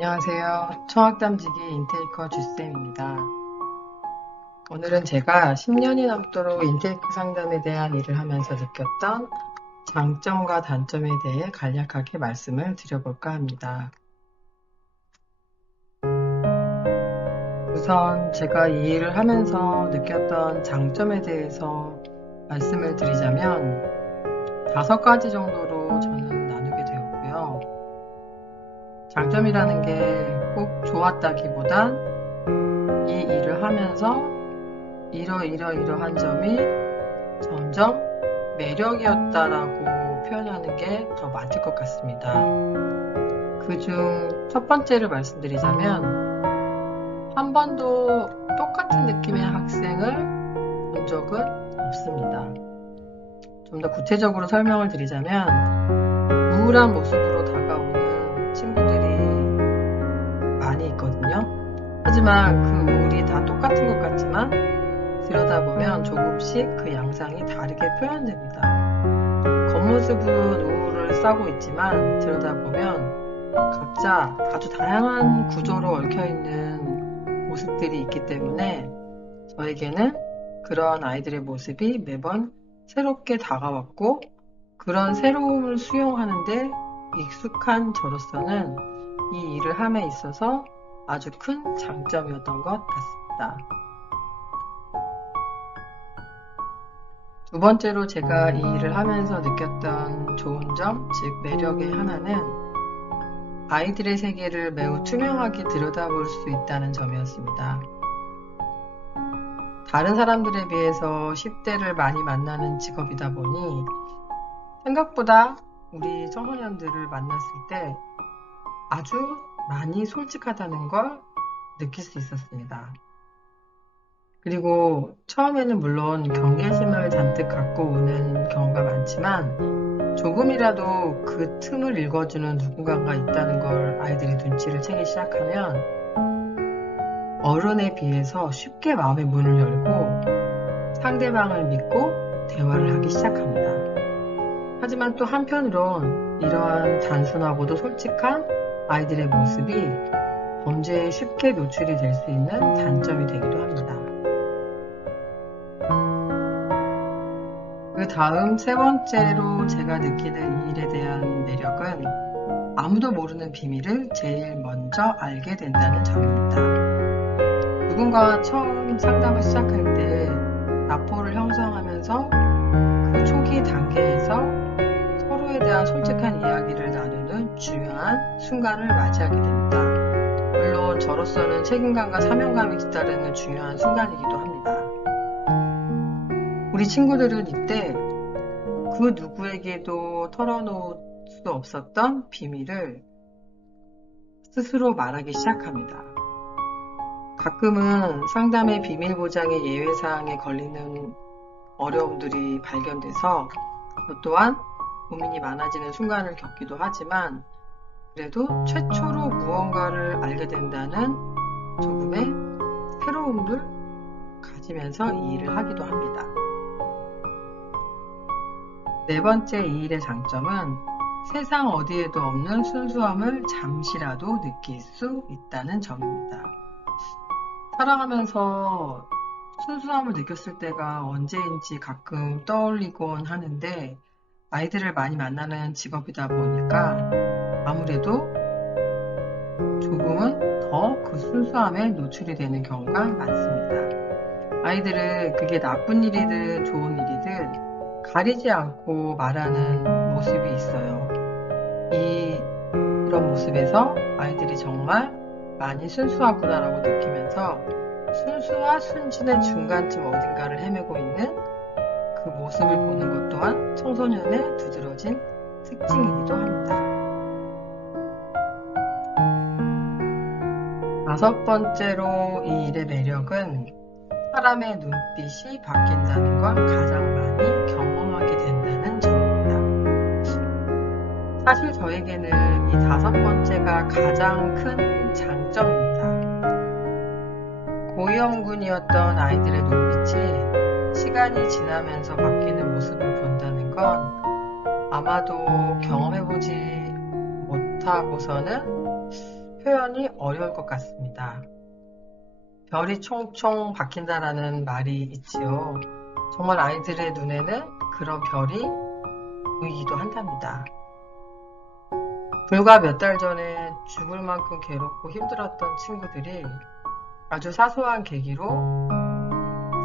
안녕하세요. 청학담지기 인테이커 주쌤입니다. 오늘은 제가 10년이 넘도록 인테이커 상담에 대한 일을 하면서 느꼈던 장점과 단점에 대해 간략하게 말씀을 드려볼까 합니다. 우선 제가 이 일을 하면서 느꼈던 장점에 대해서 말씀을 드리자면 5가지 정도로 저는 나누게 되었고요. 장점이라는 게 꼭 좋았다기보단 이 일을 하면서 이러한 점이 점점 매력이었다라고 표현하는 게 더 맞을 것 같습니다. 그중 첫 번째를 말씀드리자면 한 번도 똑같은 느낌의 학생을 본 적은 없습니다. 좀 더 구체적으로 설명을 드리자면 우울한 모습으로 다가오는 친구들이 많이 있거든요. 하지만 그 우울이 다 똑같은 것 같지만 들여다보면 조금씩 그 양상이 다르게 표현됩니다. 겉모습은 우울을 싸고 있지만 들여다보면 각자 아주 다양한 구조로 얽혀있는 모습들이 있기 때문에 저에게는 그런 아이들의 모습이 매번 새롭게 다가왔고 그런 새로움을 수용하는데 익숙한 저로서는 이 일을 함에 있어서 아주 큰 장점이었던 것 같습니다. 두 번째로 제가 이 일을 하면서 느꼈던 좋은 점, 즉 매력의 하나는 아이들의 세계를 매우 투명하게 들여다볼 수 있다는 점이었습니다. 다른 사람들에 비해서 10대를 많이 만나는 직업이다 보니 생각보다 우리 청소년들을 만났을 때 아주 많이 솔직하다는 걸 느낄 수 있었습니다. 그리고 처음에는 물론 경계심을 잔뜩 갖고 오는 경우가 많지만 조금이라도 그 틈을 읽어주는 누군가가 있다는 걸 아이들이 눈치를 채기 시작하면 어른에 비해서 쉽게 마음의 문을 열고 상대방을 믿고 대화를 하기 시작합니다. 하지만 또 한편으론 이러한 단순하고도 솔직한 아이들의 모습이 범죄에 쉽게 노출이 될 수 있는 단점이 되기도 합니다. 그 다음 세 번째로 제가 느끼는 이 일에 대한 매력은 아무도 모르는 비밀을 제일 먼저 알게 된다는 점입니다. 누군가와 처음 상담을 시작할 때 라포를 형성하면서 그 초기 단계에서 서로에 대한 솔직한 이야기를 나누는 중요한 순간을 맞이하게 됩니다. 물론 저로서는 책임감과 사명감이 뒤따르는 중요한 순간이기도 합니다. 우리 친구들은 이때 그 누구에게도 털어놓을 수 없었던 비밀을 스스로 말하기 시작합니다. 가끔은 상담의 비밀 보장의 예외사항에 걸리는 어려움들이 발견돼서 저 또한 고민이 많아지는 순간을 겪기도 하지만 그래도 최초로 무언가를 알게 된다는 조금의 새로움을 가지면서 이 일을 하기도 합니다. 네 번째 이 일의 장점은 세상 어디에도 없는 순수함을 잠시라도 느낄 수 있다는 점입니다. 살아가면서 순수함을 느꼈을 때가 언제인지 가끔 떠올리곤 하는데 아이들을 많이 만나는 직업이다 보니까 아무래도 조금은 더 그 순수함에 노출이 되는 경우가 많습니다. 아이들은 그게 나쁜 일이든 좋은 일이든 가리지 않고 말하는 모습이 있어요. 이런 모습에서 아이들이 정말 많이 순수하구나라고 느끼면서 순수와 순진의 중간쯤 어딘가를 헤매고 있는 그 모습을 보는 것 또한 청소년의 두드러진 특징이기도 합니다. 다섯 번째로 이 일의 매력은 사람의 눈빛이 바뀐다는 걸 가장 많이 경험하게 된다는 점입니다. 사실 저에게는 이 다섯 번째가 가장 큰 장점입니다. 고위험군이었던 아이들의 눈빛이 시간이 지나면서 바뀌는 모습을 본다는 건 아마도 경험해보지 못하고서는 표현이 어려울 것 같습니다. 별이 총총 박힌다라는 말이 있지요. 정말 아이들의 눈에는 그런 별이 보이기도 한답니다. 불과 몇 달 전에 죽을 만큼 괴롭고 힘들었던 친구들이 아주 사소한 계기로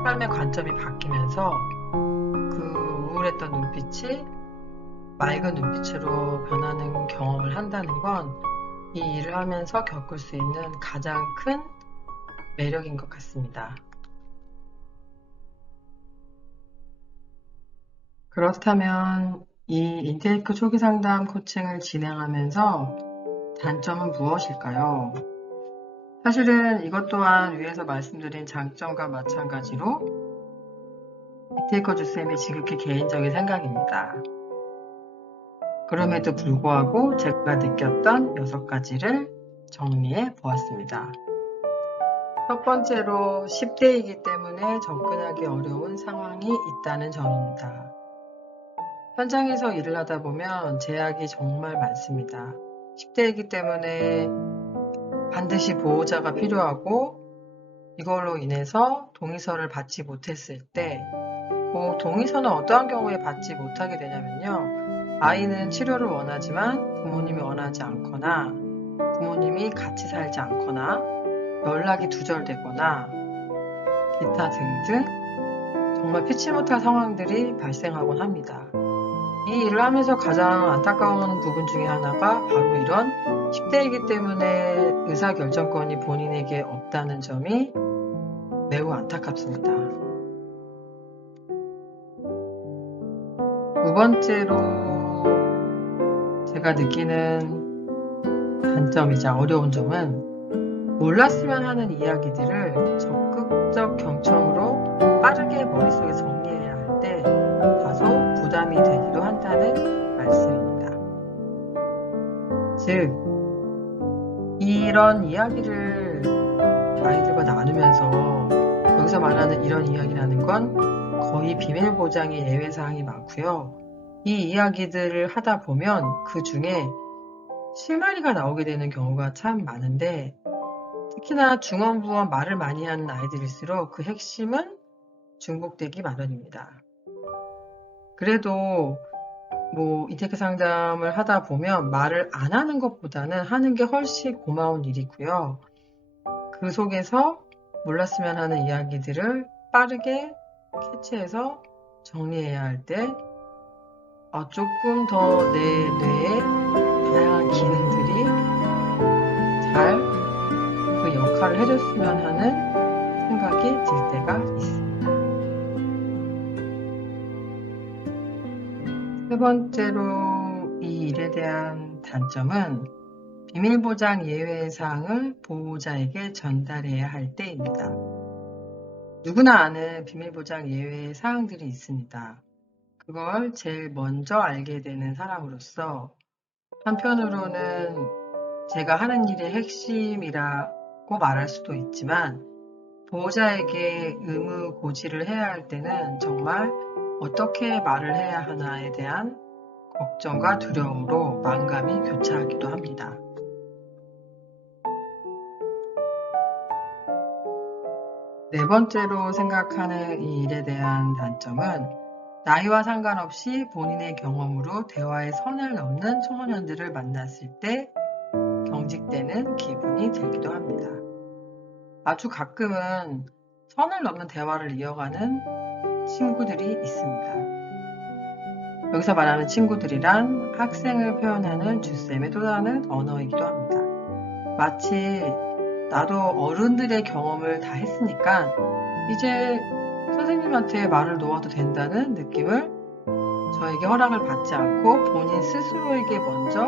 삶의 관점이 바뀌면서 그 우울했던 눈빛이 맑은 눈빛으로 변하는 경험을 한다는 건 이 일을 하면서 겪을 수 있는 가장 큰 매력인 것 같습니다. 그렇다면 이 인테이크 초기 상담 코칭을 진행하면서 단점은 무엇일까요? 사실은 이것 또한 위에서 말씀드린 장점과 마찬가지로 인테이커 주쌤의 지극히 개인적인 생각입니다. 그럼에도 불구하고 제가 느꼈던 6가지를 정리해 보았습니다. 첫 번째로 10대이기 때문에 접근하기 어려운 상황이 있다는 점입니다. 현장에서 일을 하다 보면 제약이 정말 많습니다. 10대이기 때문에 반드시 보호자가 필요하고 이걸로 인해서 동의서를 받지 못했을 때 동의서는 어떠한 경우에 받지 못하게 되냐면요. 아이는 치료를 원하지만 부모님이 원하지 않거나 부모님이 같이 살지 않거나 연락이 두절되거나 기타 등등 정말 피치 못할 상황들이 발생하곤 합니다. 이 일을 하면서 가장 안타까운 부분 중에 하나가 바로 이런 10대이기 때문에 의사결정권이 본인에게 없다는 점이 매우 안타깝습니다. 두 번째로 제가 느끼는 단점이자 어려운 점은 몰랐으면 하는 이야기들을 적극적 경청으로 빠르게 머릿속에 정리해야 할 때 다소 부담이 되기도 한다는 말씀입니다. 즉, 이런 이야기를 아이들과 나누면서 여기서 말하는 이런 이야기라는 건 거의 비밀 보장의 예외사항이 많고요. 이 이야기들을 하다 보면 그 중에 실마리가 나오게 되는 경우가 참 많은데 특히나 중언부언 말을 많이 하는 아이들일수록 그 핵심은 중복되기 마련입니다. 그래도 인테이크 상담을 하다 보면 말을 안 하는 것보다는 하는 게 훨씬 고마운 일이고요. 그 속에서 몰랐으면 하는 이야기들을 빠르게 캐치해서 정리해야 할 때 조금 더 내 뇌의 다양한 기능들이 잘 그 역할을 해줬으면 하는 생각이 들 때가 있습니다. 세 번째로 이 일에 대한 단점은 비밀보장 예외 사항을 보호자에게 전달해야 할 때입니다. 누구나 아는 비밀보장 예외 사항들이 있습니다. 그걸 제일 먼저 알게 되는 사람으로서 한편으로는 제가 하는 일의 핵심이라고 말할 수도 있지만 보호자에게 의무고지를 해야 할 때는 정말 어떻게 말을 해야 하나에 대한 걱정과 두려움으로 만감이 교차하기도 합니다. 네 번째로 생각하는 이 일에 대한 단점은 나이와 상관없이 본인의 경험으로 대화의 선을 넘는 청소년들을 만났을 때 경직되는 기분이 들기도 합니다. 아주 가끔은 선을 넘는 대화를 이어가는 친구들이 있습니다. 여기서 말하는 친구들이란 학생을 표현하는 주쌤의 또 다른 언어이기도 합니다. 마치 나도 어른들의 경험을 다 했으니까 이제 선생님한테 말을 놓아도 된다는 느낌을 저에게 허락을 받지 않고 본인 스스로에게 먼저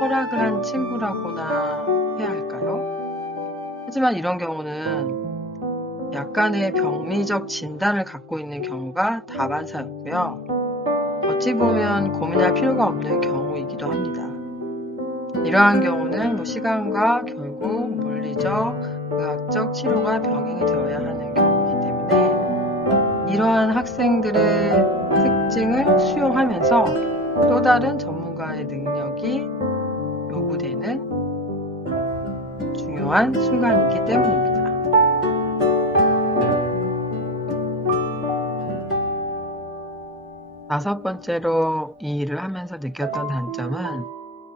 허락을 한 친구라고나 해야 할까요? 하지만 이런 경우는 약간의 병리적 진단을 갖고 있는 경우가 다반사였고요. 어찌 보면 고민할 필요가 없는 경우이기도 합니다. 이러한 경우는 시간과 결국 물리적, 의학적 치료가 병행이 되어야 하는 경우이기 때문에 이러한 학생들의 특징을 수용하면서 또 다른 전문가의 능력이 요구되는 중요한 순간이기 때문입니다. 다섯 번째로 이 일을 하면서 느꼈던 단점은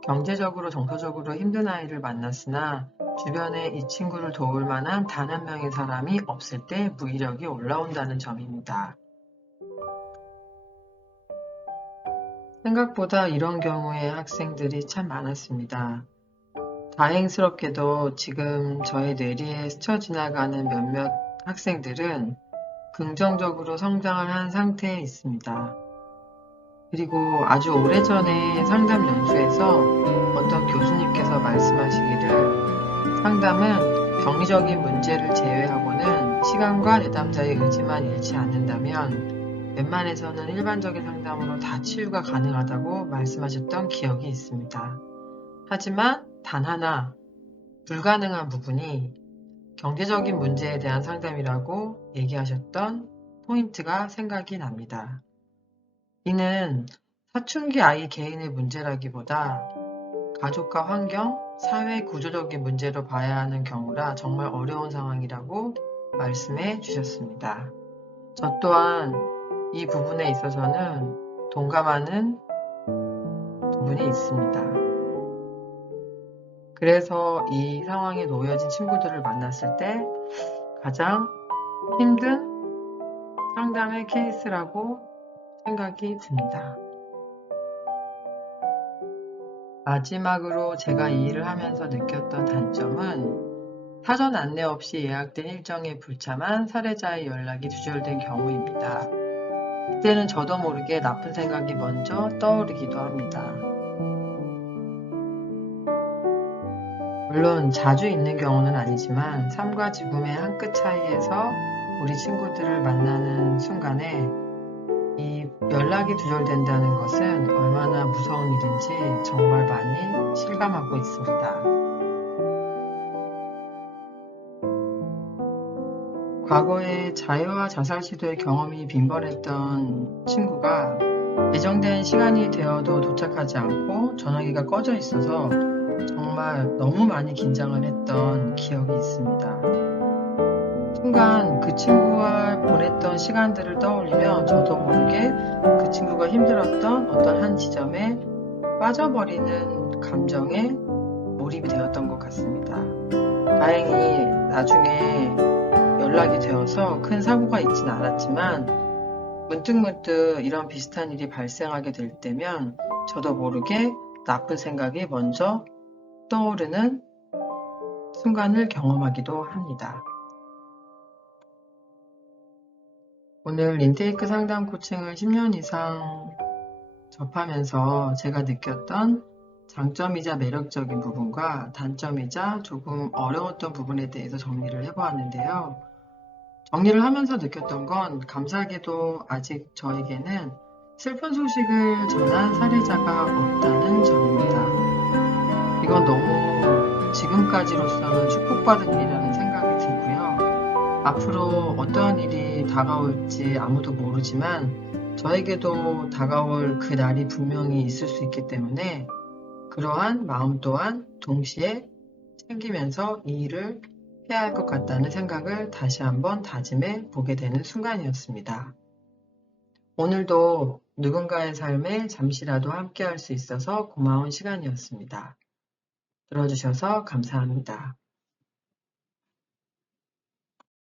경제적으로 정서적으로 힘든 아이를 만났으나 주변에 이 친구를 도울 만한 단 한 명의 사람이 없을 때 무기력이 올라온다는 점입니다. 생각보다 이런 경우의 학생들이 참 많았습니다. 다행스럽게도 지금 저의 뇌리에 스쳐 지나가는 몇몇 학생들은 긍정적으로 성장을 한 상태에 있습니다. 그리고 아주 오래전에 상담 연수에서 어떤 교수님께서 말씀하시기를 상담은 병리적인 문제를 제외하고는 시간과 내담자의 의지만 잃지 않는다면 웬만해서는 일반적인 상담으로 다 치유가 가능하다고 말씀하셨던 기억이 있습니다. 하지만 단 하나 불가능한 부분이 경제적인 문제에 대한 상담이라고 얘기하셨던 포인트가 생각이 납니다. 이는 사춘기 아이 개인의 문제라기보다 가족과 환경, 사회 구조적인 문제로 봐야 하는 경우라 정말 어려운 상황이라고 말씀해 주셨습니다. 저 또한 이 부분에 있어서는 동감하는 부분이 있습니다. 그래서 이 상황에 놓여진 친구들을 만났을 때 가장 힘든 상담의 케이스라고 생각이 듭니다. 마지막으로 제가 이 일을 하면서 느꼈던 단점은 사전 안내 없이 예약된 일정에 불참한 사례자의 연락이 두절된 경우입니다. 그때는 저도 모르게 나쁜 생각이 먼저 떠오르기도 합니다. 물론 자주 있는 경우는 아니지만 삶과 죽음의 한 끗 차이에서 우리 친구들을 만나는 순간에 이 연락이 두절된다는 것은 얼마나 무서운 일인지 정말 많이 실감하고 있습니다. 과거에 자해와 자살 시도의 경험이 빈번했던 친구가 예정된 시간이 되어도 도착하지 않고 전화기가 꺼져 있어서 정말 너무 많이 긴장을 했던 기억이 있습니다. 순간 그 친구와 보냈던 시간들을 떠올리며 저도 모르게 그 친구가 힘들었던 어떤 한 지점에 빠져버리는 감정에 몰입이 되었던 것 같습니다. 다행히 나중에 연락이 되어서 큰 사고가 있지는 않았지만 문득문득 이런 비슷한 일이 발생하게 될 때면 저도 모르게 나쁜 생각이 먼저 떠오르는 순간을 경험하기도 합니다. 오늘 인테이크 상담 코칭을 10년 이상 접하면서 제가 느꼈던 장점이자 매력적인 부분과 단점이자 조금 어려웠던 부분에 대해서 정리를 해보았는데요. 정리를 하면서 느꼈던 건 감사하게도 아직 저에게는 슬픈 소식을 전한 사례자가 없다는 점입니다. 이건 너무 지금까지로서는 축복받은 일이라는 생각이 들고요. 앞으로 어떠한 일이 다가올지 아무도 모르지만 저에게도 다가올 그 날이 분명히 있을 수 있기 때문에 그러한 마음 또한 동시에 챙기면서 이 일을 해야 할 것 같다는 생각을 다시 한번 다짐해 보게 되는 순간이었습니다. 오늘도 누군가의 삶에 잠시라도 함께 할 수 있어서 고마운 시간이었습니다. 들어주셔서 감사합니다.